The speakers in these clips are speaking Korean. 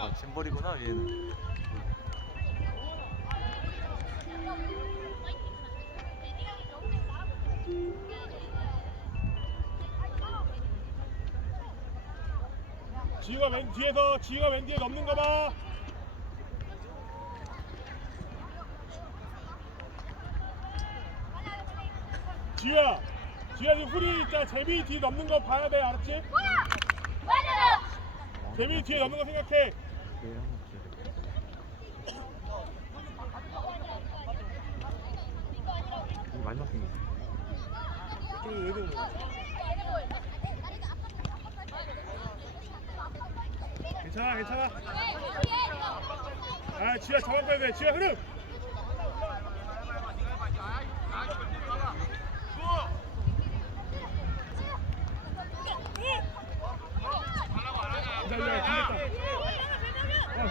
아 짐벌이구나 얘는. 지우가 맨 뒤에서 지우가 맨 뒤에 넘는 거 봐. 지우야, 지우야 지금 후리 있잖아. 재민이 뒤에 넘는 거 봐야 돼, 알았지? 재민이 뒤에 넘는 거 생각해. 마지막 경기. 좀 얘도 괜찮아, 괜찮아. 아, 지우야 잡아봐야 돼. 지우야 흐름. 기다려, 기다렸다. 아, 거기 와, 거기 만나. 거기 가. 아,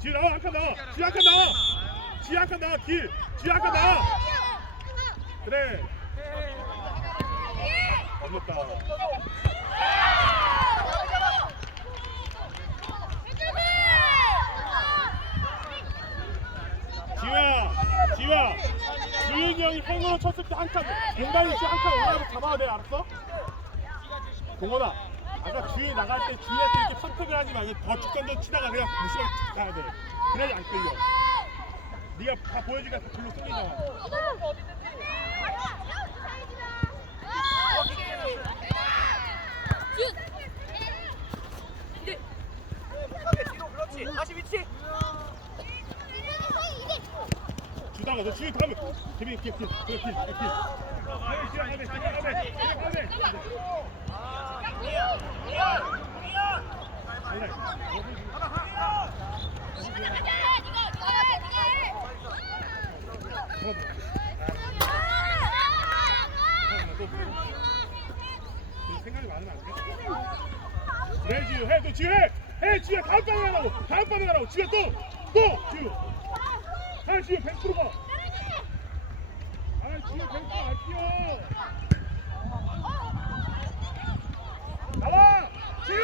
지우 나와, 한칸 나와. 지우 한칸 나와. 지우 한칸 나와, 길. 지우 한칸 나와. 그래. 넘겼다. 지우야, 지우야. 지훈이 형이 행으로 쳤을 때 한 칸, 뱅발이 한칸 올라가서 잡아야 돼, 알았어? 동원아, 아까 주희 나갈 때 주희한테 이렇게 선택을 하지 말고 더 직선도 치다가 그냥 무시하게 툭 가야 돼. 그래야지 안 끌려. 네가 다 보여주니까 다 글로 끌리잖아. 주다가 너 주희 다음에 재민이 길, 길, 그래, 길, 길. 가면 지아, 가면, 가면, 가면, 가면. 지우 100% 가! 아 지우 100%안 뛰어! 나와! 지우!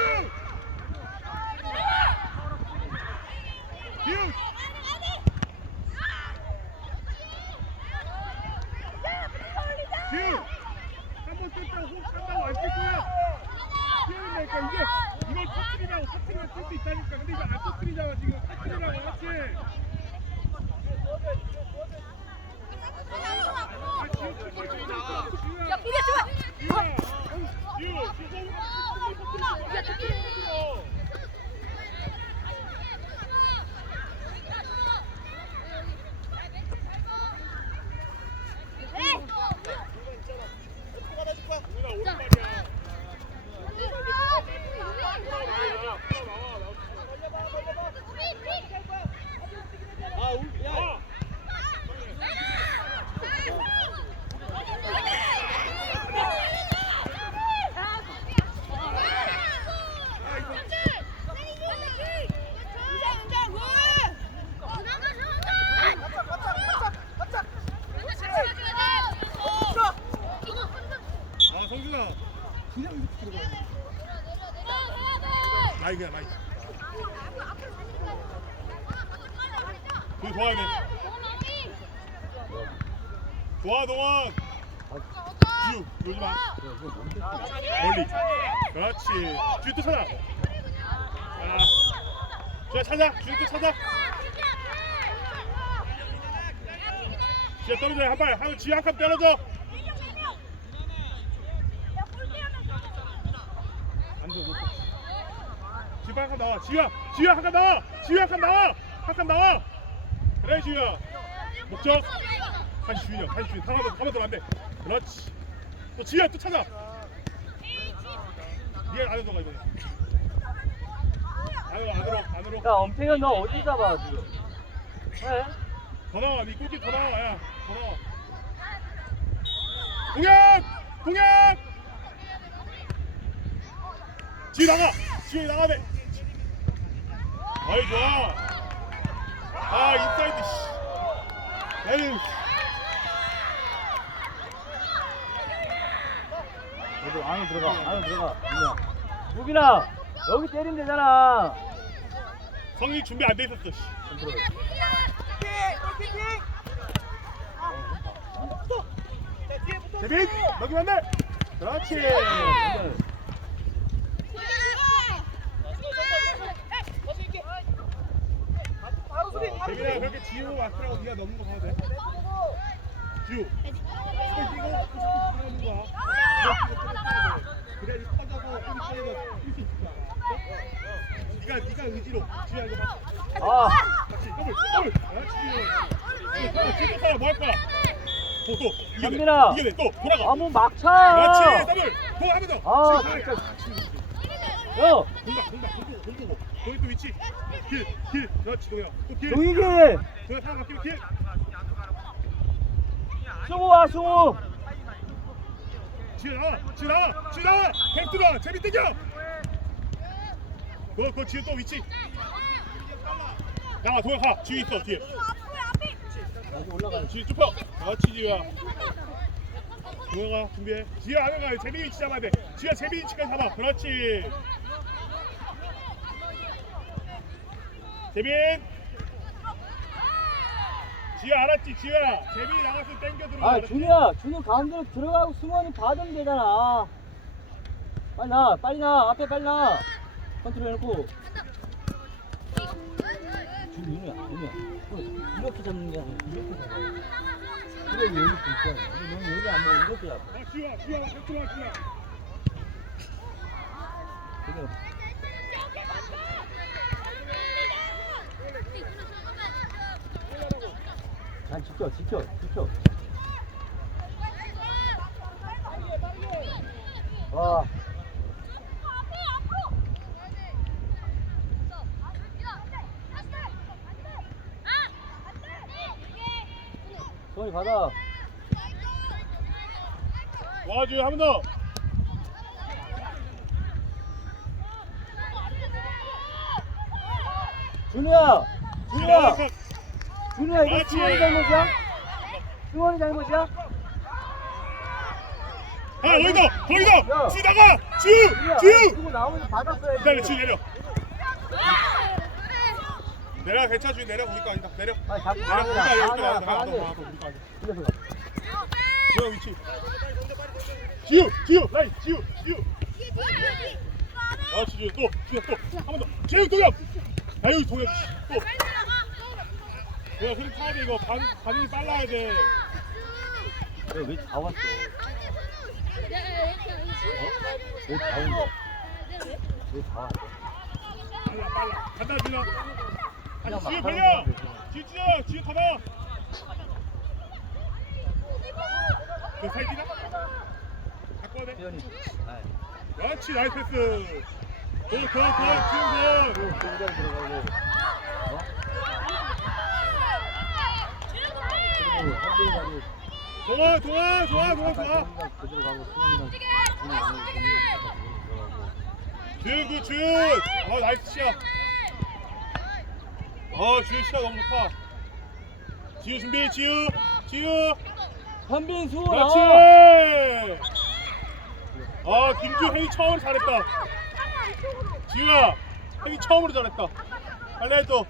지우! 지우! 한번 떴다고 호흡 한다고 안뛸 거야! 뛰어내니까 이게 이걸 터트리라고 터트리면 뛸수 있다니까 근데 이거 안 터트리잖아 지금 터트리라고 알았지? 아 지우 킥볼 좀 줘. 지우야 야, 우리야, 좋아. 지우야 지우 지우 킥볼 터트려 누나 오른발이야 아, 아 성준아 그냥 이렇게 들어가 나이 그냥 나이 그 좋아야 돼 좋아 동원. 지우 놀지 마. 멀리. 그렇지. 지우 또 찾아. 아 지우 찾아. 지우 또 찾아. 지우 떨어져. 한 발. 한 지우 한칸 떨어져 안돼 못 지우 한칸 나와 지우야 지우 한칸 나와 지우 한칸 나와 한칸 나와 그래 지우야 목적. 다시 주인이야 다시 주인 가만 가만 들면 안돼. 그렇지. 또 지우야 또 찾아. 니가 안에서 가 이번에. 안으로 안으로 안으로 야 엄태현 너 어디 잡아 지금? 해? 더 나와 네 골키 더 나와 야더 나와. 동현! 동현 지우 나가! 지우 나가야 돼! 아이 좋아. 아 인사이드 씨. 에휴. 너도 안으로 들어가 안으로 들어가. 유빈아 유빈아 여기 때리면 되잖아. 성이 준비 안 돼 있었어 씨. 재빈 여기 만돼 그렇지 재빈아 그렇게 지우 마스터라고 네가 넣는 거 봐도 돼? 지우. 스ペ뛰고 하는 거야 그래야지 터져서 골이 차이가 뛸수 있을 거야. 네가 네가 의지로 지우야 이거 봐 아 같이 더블 더블. 그렇지 지우 지우 뭐할 거야 또또 현민아. 이겨내 또 돌아가. 아무 막차 그렇지 더블. 또 하면 더 아, 지우. 잘해. 공 보고 공보 고 거기 또 위치. 길 길. 그렇지 동현 또길. 동익이 동현 상황 바뀌면 길. 승우 와 승우. 나와 지우 나와 헬 들어 재미 땡겨 그거 그거 지우 또 위치. 나와 동현 가 지우 있어 뒤에. 지우 쭉 펴. 그렇지 지우야. 동현아 준비해. 지우 안에 가 재미 위치 잡아야 돼. 지우야 재미 위치까지 잡아. 그렇지 재민! 지우 알았지 지우야 재민이 나가서 땡겨 들어 아 준이야 준이 가운데로 들어가고 승원이 받으면 되잖아. 빨리 나 빨리 나 앞에 빨리 나. 컨트롤 해놓고. 윤우야 어, 이렇게 잡는 게 아니라 이렇게 잡아. 그래 여기 볼 거야? 너는 여기 안 보고 이렇게 잡아. 아 지우야 잘 들어와 지우야. 되게 난 지켜 지켜 지켜. 와. 소원이 받아. 와 지우 한번 더. 준우야 준우야 준우야 이거. 승원이 잘못이야? 승원이 잘못이야? 아 여기다 거기다 야. 지우 나가 지우 준우야 지우 쓰고 나오면 받았어야지. 기다려 지우 내려. 내려 괜찮아 지우 내려 우리 거 아니다. 내려. 아 자꾸 내려 우리가 거야 여기 가는 나가 거야 나가. 나가 거야 우리 거 아니다 이래서 가 지우. 위치 지우 지우. 라인 지우 지우. 아 지우 또 지우 또한 번더. 지우 동엽 아유 동엽 또 동엽 흐름 타야 돼 이거 반 반응이 빨라야 돼. 왜다 왔어? 왜다 온 거야? 왜다 왔어? 빨라 빨라. 간다 지우 그냥 아니 지우 막 벌려. 하는. 지우 찢어. 지우 가봐 그 사이드나 와야 돼. 태연이. 아이 그렇지 나이스 패스. 굿굿굿 지우 굿. 또 공장 들어가고. 어? 그리고 한대가지 동아 동아 좋아 동아 좋아. 그대로 가고 굿어 나이스 시야. 어 주윤 시야 너무 좋다. 지우 준비 지우 지우. 현빈 수호 그렇지. 아 김주 형이 처음으로 잘했다. 지우야 형이 처음으로 잘했다. 빨리 해또.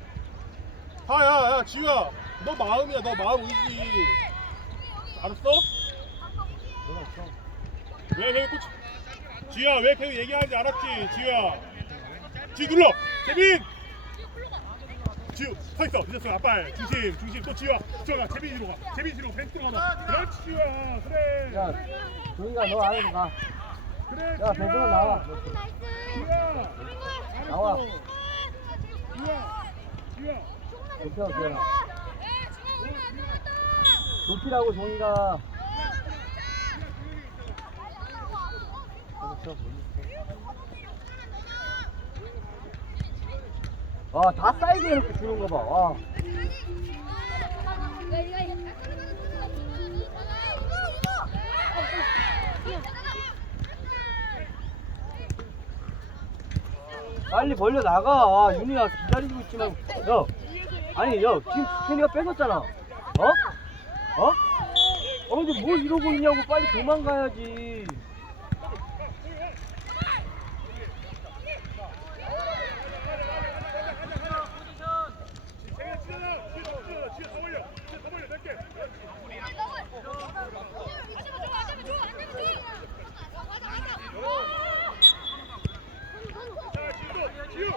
아야야 지우야 너 마음이야 너 마음 의지 알았어? 왜, 왜, 꽂 지우야, 왜 계속 얘기하는지 알았지, 지우야. 지우 눌러! 재빈! 지우, 서 있어. 늦었어. 아빠, 중심, 중심. 또 지우야. 지우가 재빈이 뒤로 가. 재빈이 뒤로 벤 들어가봐. 그렇지, 지우야. 그래. 야 종이가 너 안에서 가 그래, 야, 지우야. 배정은 나와. 지우야. 나와. 지우야. 지우야. 높여 재현아 높이라고 종이가 그렇죠 와, 다 사이드 해놓고 주는 거 봐. 와. 빨리 벌려 나가. 아, 윤이야 기다리고 있지만. 야, 아니, 야, 지금 수현이가 뺏었잖아. 어? 어? 어, 근데 뭘 이러고 있냐고 빨리 도망가야지. 재민아 치잖아 지금 더 지금 더 벌려 지금 더 벌려 넓게 자 지금도 지금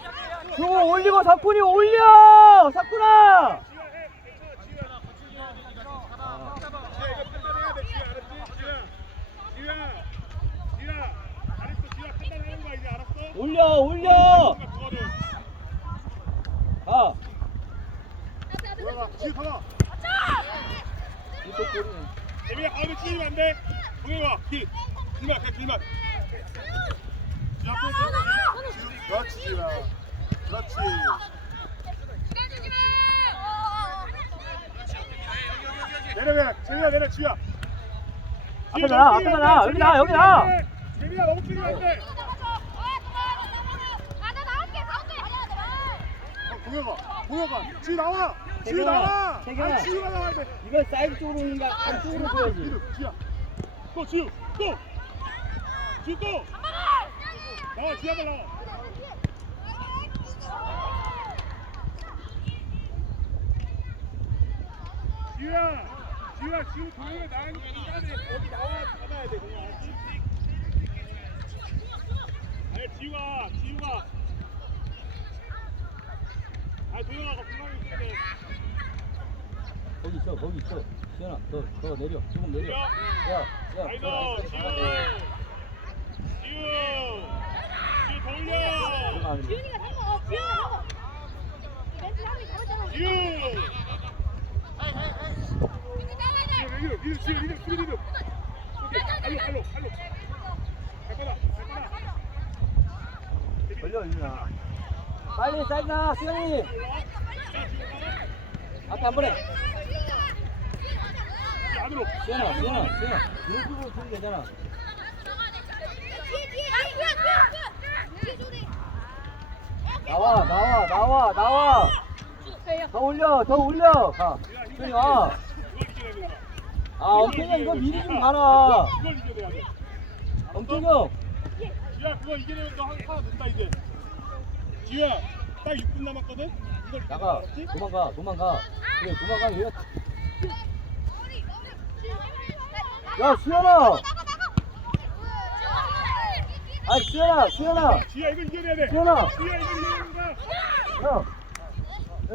형 올리고 사쿠니 올려! 사쿠나! 지우야 이거 판단해야 돼 지우야 알았지? 지우야 지우야 지우야 알았어 지우야 판단하는 거야 이제 알았어? 올려, 올려! 아, 돌아가 지우 가봐 이쪽 꼬리는. 재민아 가운데 치우면 안돼 보내봐 길 길만 그냥 길만 지우 앞으로 지우 그렇지 지우야 그렇지 내려 내려 재민아 내려 지우야 앞에 나, 앞에 나, 여기 나, 여기 나! 재민아 너무 길면 안돼 어, 공혁아, 공혁아, 지우 나와, 지우 태경아, 나와. 태경아. 아, 지우가 나와야 돼. 이거 사이드 쪽으로 오는가 안쪽으로 줘야지. 지우야. 또 지우, 또. 지우 또. 나와, 한번 나와. 지우야, 지우야, 지우 나가니까 해야 돼. 여기 나와, 잡아야 돼. 알았지? 아니, 지우가, 지우가. 아, 동영아, 중앙에 있어야 돼. 거기 있어, 거기 있어. 시현아, 너, 너 내려. 조금 내려. 야, 야, 아이고 너 지우. 지우. 지우 돌려. 들어가, 지우! 리드 리드 지우. 리드 리드 리드 오케이 알로 알로 알로. 발바닥 발바닥 걸려, 윤아. 빨리 사이드 나, 수현이. 앞에 한 번에. 수현아, 수현아, 수현아. 이쪽으로 주면 되잖아. 나와, 나와, 나와, 나와. 더 올려, 더 올려. 가. 수현이 와. 이걸 이겨야 된다 아, 엄청나 이거 미리 좀 가라. 엄청형. 지우야 그거 이겨내면 너 한- 하나 된다 이제 지우야 딱 6분 남았거든 이걸 나가. 알았지? 도망가, 도망가. 그래, 도망가. 얘가. 야, 수현아. 아, 수현아, 수현아. 지우야 이걸 이겨내야 돼 수현아. 지우야 이걸 이겨내야 된다 야.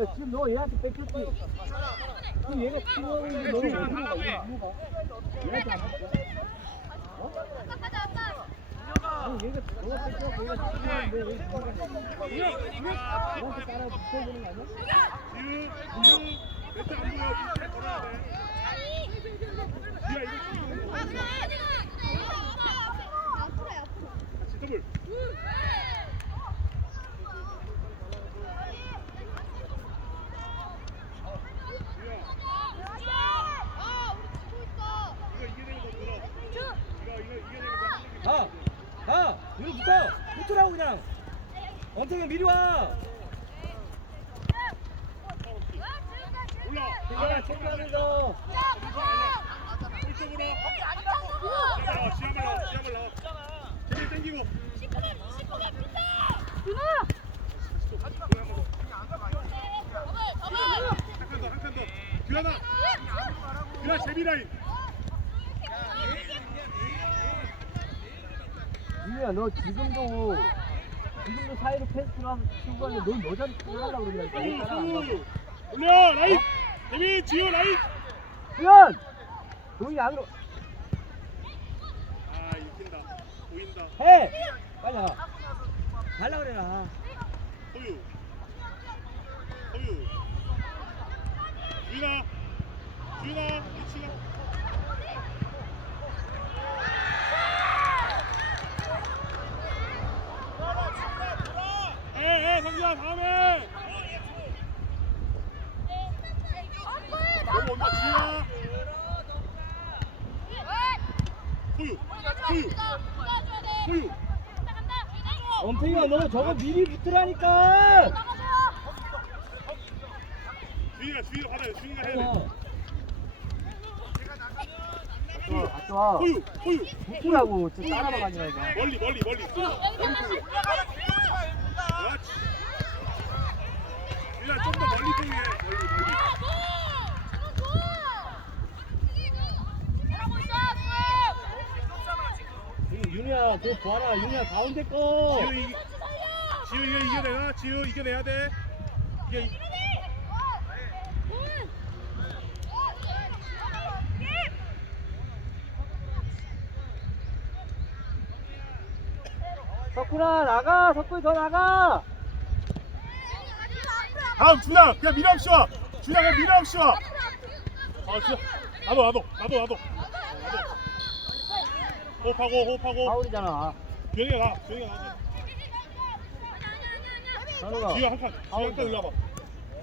야, 지금 너 얘한테 뺏겼지? 그럼 얘가 치워하는데 너는 어디로 가? 얘 이리로 가? 얘한테 안 뺏겨? 어? 얘가 너가 뺏 잘 걸어야 돼 지우야 이거 지우야 같이 더블 이거 이겨내는 거 들어 이거 이거 이겨내는 거 가! 가! 여기 붙으라고 그냥! 엄청형 미리 와! 올라. 태경아 체크하면서. 이쪽으로. 나와 지하발 나와 지하발 나와. 제일 땡기고. 한칸더한칸더. 규현아. 규현 제비 라인 민우야 너 지금도 지금도 사이로 패스 들어가서 치고 가는데 넌 여자를 그러니까 성우 얘 따라 안 가고 올려 라인. 제비 지호 라인. 수현! 동이 안으로. 아 이긴다. 보인다. 해! 빨리 나가 갈라 그래라. 소유. 소유. 주인아 주인아 위치가 다음에. 엄태희가 너 저거 미리 붙으라니까. 주인아 주인아 받아야 돼 주인이가 해야 돼. 호유 좋아. 붙으라고. 따라가가지고 멀리 멀리 멀리. 그거 봐라. 윤이야, 가운데 거. 지우 이 지우 이거 이겨내나 지우 이겨내야 돼 이게 이- 석훈아, 나가. 석훈이 더 나가. 다음 준아 그냥 없이 와 준아 그냥 없이 와 아, 준아 나도 나도 나도 나도 나도. 호흡하고 호흡하고. 파울이잖아. 주현이가 나 주현이가. 나 현우가. 지우 한칸 지우 한칸 올라봐.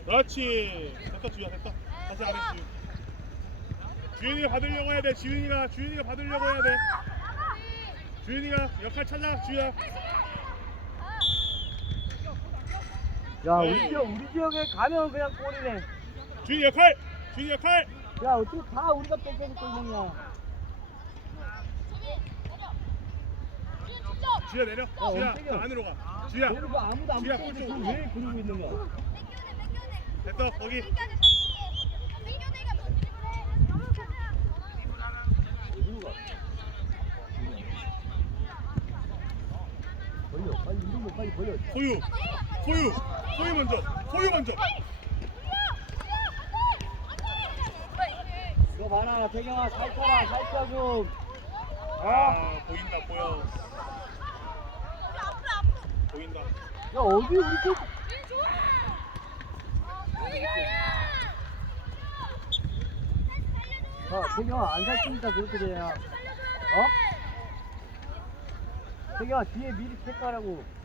그렇지. 됐다 지우야 됐다. 다시 안해 지우. 주현이가 받으려고 해야 돼 주현이가. 주현이가 받으려고 해야 돼. 주현이가 역할 찾아 주야 야, 우리 지역, 우리 지역에 가면 그냥 골이네. 주현이 역할 주현이 역할 야, 어떻게 다 우리가 뺏겨서 골이냐. 주야 내려 주야. 나 안으로 가 주야 그리고 아무도 안골왜 그러고 있는 거야? 됐다 거기? 벌려, 빨리 이런 거 빨리 벌려. 소유 소유 소유 먼저 소유 먼저 이거 봐라, 태경아, 살펴라, 살펴 좀. 아, 아 보인다 보여 보인다 야, 어디 우리 팀? 야, 태경아, 안 살피니까 그렇게 되냐. 어? 태경아, 뒤에 미리 체크하라고.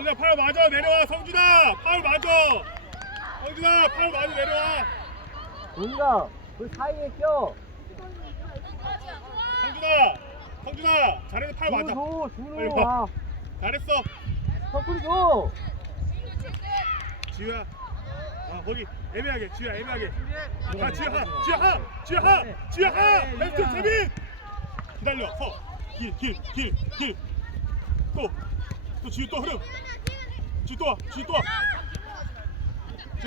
성준아 팔 맞아. 내려와 성준아. 팔 맞아. 성준아 팔 맞아. 내려와. 뭔가 그 사이에 껴. 성준아 성준아. 잘해서 팔 맞아. 준호, 빨리 준호. 와. 아, 잘했어. 석훈이 줘. 지우야. 아 거기 애매하게. 지우야 애매하게. 아 지우야 하 지우야 하 지우야 하 지우야 하. 왼쪽 재민 기다려. 서길길 길길또또 지우 또 흐름 돼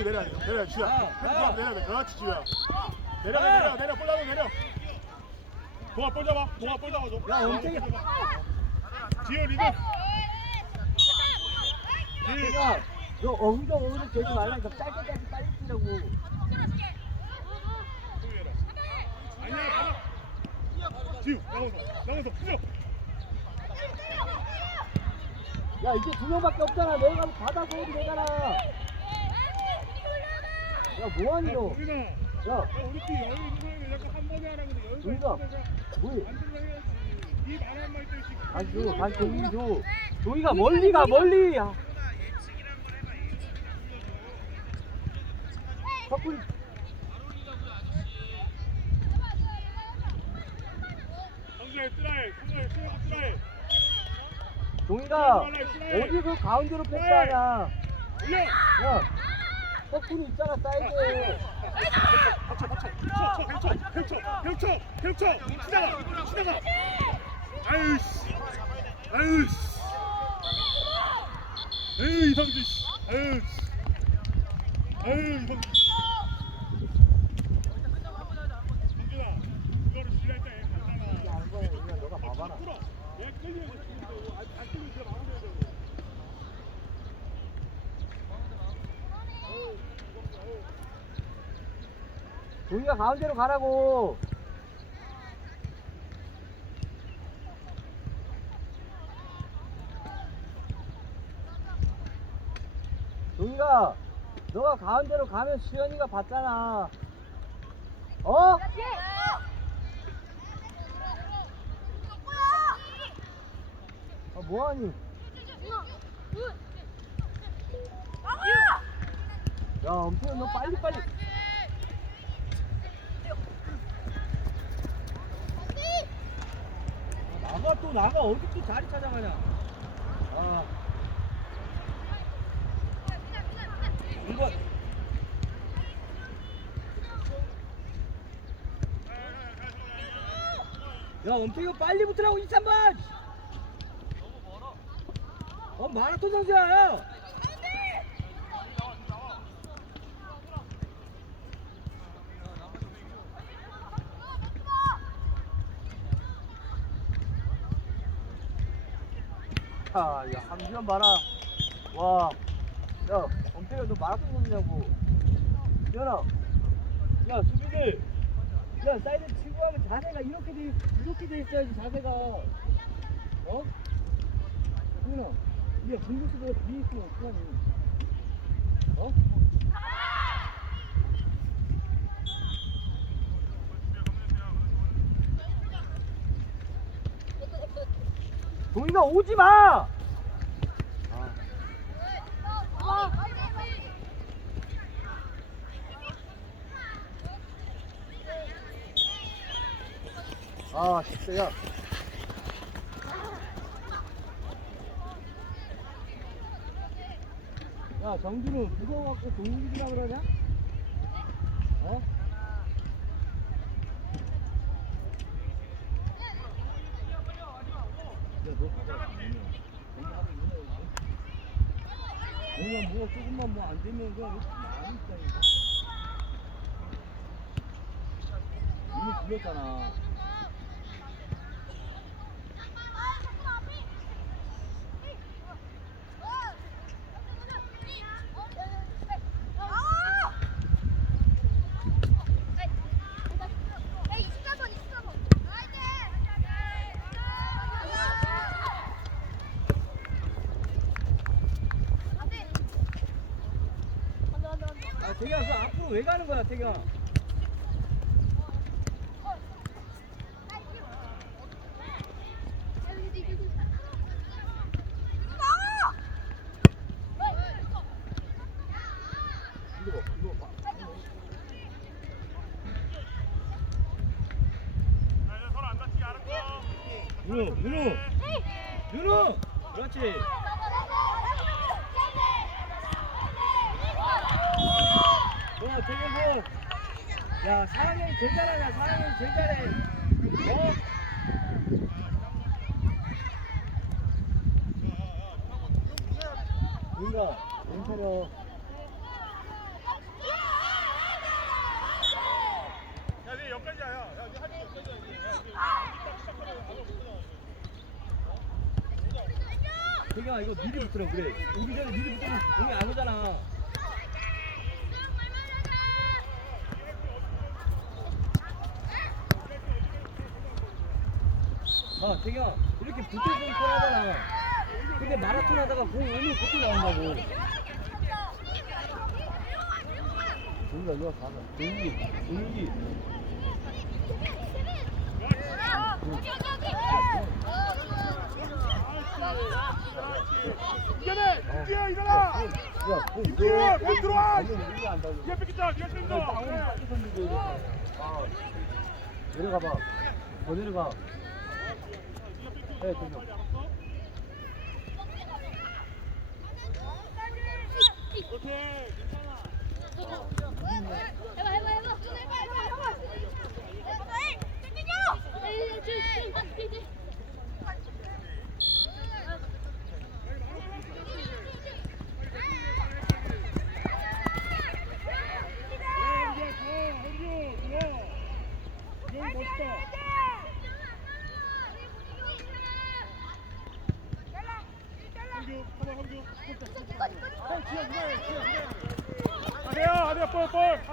내려야 돼 지우야. 아, 아. 내려야 돼. 그렇지 지우야. 내려 내려 내려 내려 볼 나도 내려. 동아 볼 잡아. 동아 볼 잡아줘. 야, 엄청이. 지우 리드 태경아, 너 어휘적 어휘적 되지 말라니까 짧게 짧게 빨리 뛰라고. 지우 나가서 나가서 풀려 야, 이제 두 명밖에 없잖아. 내가 가면 받아서 어디 내가라. 야, 뭐하니 야 너? 우리나 야, 야 우리 팀 여유 있는 사람이 자꾸 한 번에 하라고 그래 여유 우리가 뭐해? 만들어 해야지 때문에 지금 다시 줘, 다시 종이 줘. 종이가 멀리 가, 멀리. 야. 석훈, 성준아 쓰라해 성준아 쓰라해 쓰라해 종이가 어디 그 가운데로 패스하냐? 야, 석훈이 있잖아 사이드에. 아유씨 아유씨 에이 이성준 씨 아유 아유 이성준 성준아 이거를 지랄 때 괜찮아 너가 봐봐라. 왜 끌리면서 죽는데 안 끌리면 진짜 마무리해야 돼 종이가 가운데로 가라고. 종이가 너가 가운데로 가면 수현이가 봤잖아. 어? 아, 뭐하니? 야, 엄태현 너 빨리 빨리. 아, 나가 또 나가 어디 또 자리 찾아가냐? 아. 이거 야, 엄태현 빨리 붙으라고 2, 3번. 어, 마라톤 선수야. 아, 야, 함지원 봐라. 와, 야, 엄태가 너 마라톤 선수냐고. 연아, 야, 수비들. 야, 사이드 치고 하면 자세가 이렇게 돼, 이렇게 돼 있어야지, 자세가. 어? 수빈아, 야, 위에 있으면 어떡하니? 어? 동이가 오지 마! 아, 진짜야. 야, 정준우, 무거워갖고 동욱이라 그러냐? 어? 야, 그냥 뭐 조금만 뭐 안 되면 그냥 이렇게 많이 있다니까. 이미 불렸잖아. 아, 태경아, 그 앞으로 왜 가는 거야, 알았어. 윤우, 윤우, 윤우, 그렇지. 야, 태경아, 야, 사랑이 제일 잘하냐, 사랑이 제일 잘해. 어? 윤우가, 왼차려. 야, 네 여기까지야. 야, 야, 네 할게 여기까지야. 태경아, 이거 미리 붙으라 그래. 미리 붙으면 공이 안 오잖아. 아, 태경아, 이렇게 붙어있으면 편하잖아. 근데 마라톤 하다가 공 오면 그때 나온다고. 동기가 일로 와서 하자. 동기, 동기. 이겨내! 뛰어 일어나! 야, 공, 들어와, 공 들어와! 이거 안 닿아. 뒤에 뺏기자. 뒤에 뺏겨. 땅으 로 빨리 던지고 이렇게. 아, 내려가봐. 더 내려가. 네, 저기. 오케이. 해봐 해봐 해봐 이제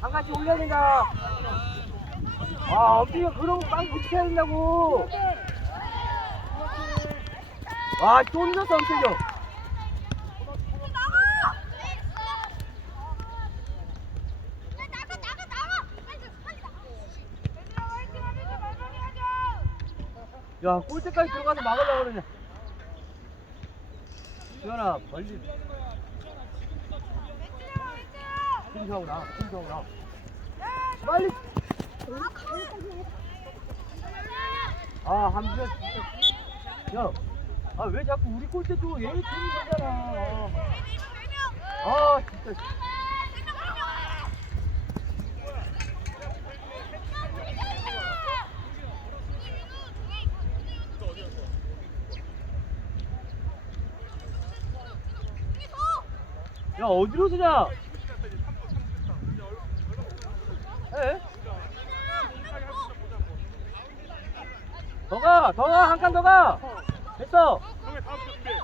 한 가지 올려야 된다 아 엄지가 그런 거빵 붙여야 된다고. 와또 늦었어 엄태경 야 골대까지 들어가서 막으려고 그러냐 지현아 멀리 팀하고 나와 팀하고 나와 빨리. 아 함지야 진짜 야 아 왜 자꾸 우리 골대 쪽으로 얘 팀이 되잖아. 아 진짜. 야 어디로 쓰냐 가. 더 가 한 칸 더 가. 됐어. 형이 다음 주 준비해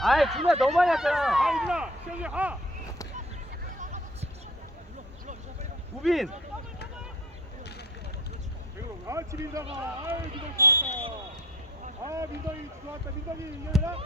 아이 준야 너무 많이 왔잖아. 아 우진아 시현이 하. 우빈. 백으로 아 지민다가. 아이 민덕이 좋았다. 아 민덕이 좋았다. 민덕이 이겨내라